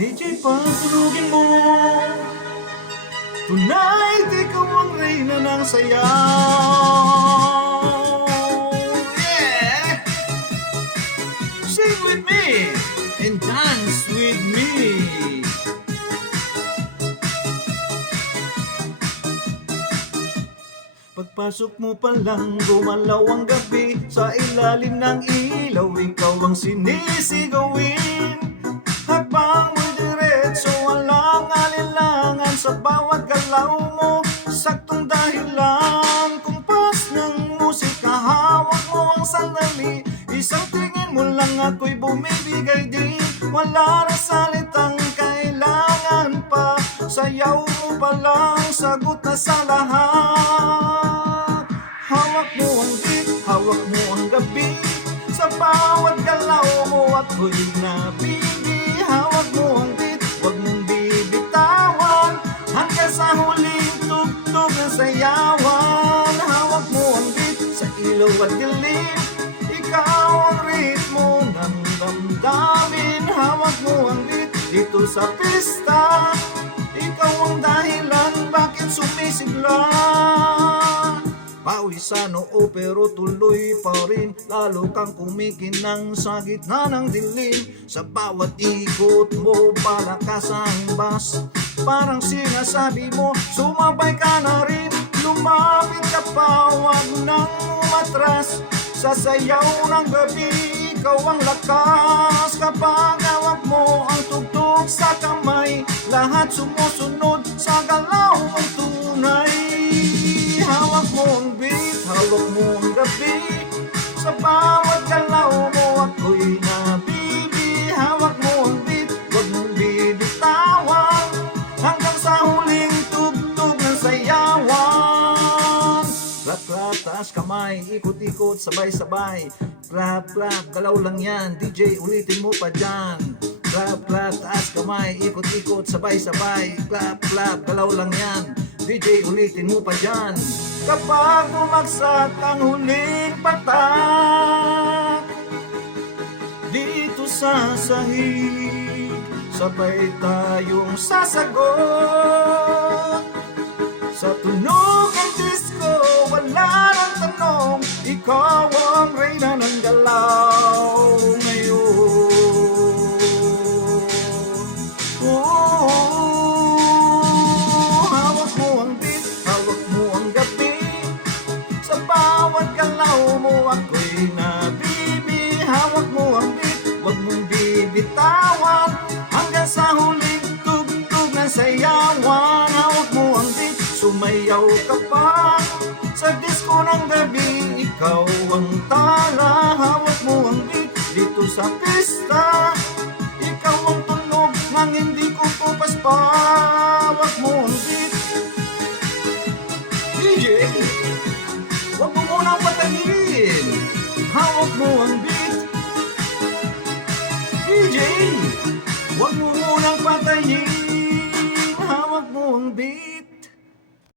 DJ patulugin mo. Tonight, ikaw ang reyna ng sayaw. Yeah! Sing with me and dance with me. Pagpasok mo pa lang, gumalaw ang gabi. Sa ilalim ng ilaw, ikaw ang sinisigawin. Habang mo'y diretso, walang alinlangan. Sa bawat galaw mo, saktong dahilan. Kumpas ng musika, hawak mo ang sandali. Isang tingin mo lang ako'y bumibigay din. Wala na salitang kailangan pa. Sayaw mo pa lang, sagot na sa lahat. Hawak mo ang beat, hawak mo ang gabi. Sa bawat galaw mo ako'y nabibig. Hawak mo ang beat, huwag mong bibitawan. Hanggang sa huling tugtog ng sayawan. Hawak mo ang beat, sa ilaw at dilim. Ikaw ang ritmo ng damdamin. Hawak mo ang beat, dito sa pista. Ikaw ang dahilan, bakit sumisigla? Pawisan oo pero tuloy pa rin. Lalo kang kumikinang sa gitna ng dilim. Sa bawat ikot mo palakas ang bas. Parang sinasabi mo sumabay ka na rin. Lumapit ka pa, wag nang umatras. Sa sayaw ng gabi, ikaw ang lakas. Kapag hawak mo ang tugtog sa kamay, lahat sumusunod sa galaw mong tunay. Hawak mo ang beat, hawak mo ang gabi. Sa bawat galaw mo ako'y nabibi. Hawak mo ang beat, huwag mong bibitawan. Hanggang sa huling tugtog ng sayawan. Clap, clap, taas kamay, ikot-ikot, sabay-sabay. Clap, clap, galaw lang yan, DJ ulitin mo pa dyan. Clap, clap, taas kamay, ikot-ikot, sabay-sabay. Clap, clap, galaw lang yan, DJ ulitin mo pa dyan. Kapag bumagsak ang huling patak, dito sa sahig, sabay tayong sasagot. Sa tunog ng disco, wala nang tanong. Ikaw ang reyna ng galaw ngayon. Hawak mo ang beat, hawak mo ang gabi. Sa bawat galaw mo ako'y nabibi. Hawak mo ang beat, huwag mong bibitawan. Hanggang sa huling tugtog ng sayawan. Hawak mo ang beat, sumayaw ka pa. Sa disco ng gabi, ikaw ang tala. Hawak mo ang beat, dito sa pista.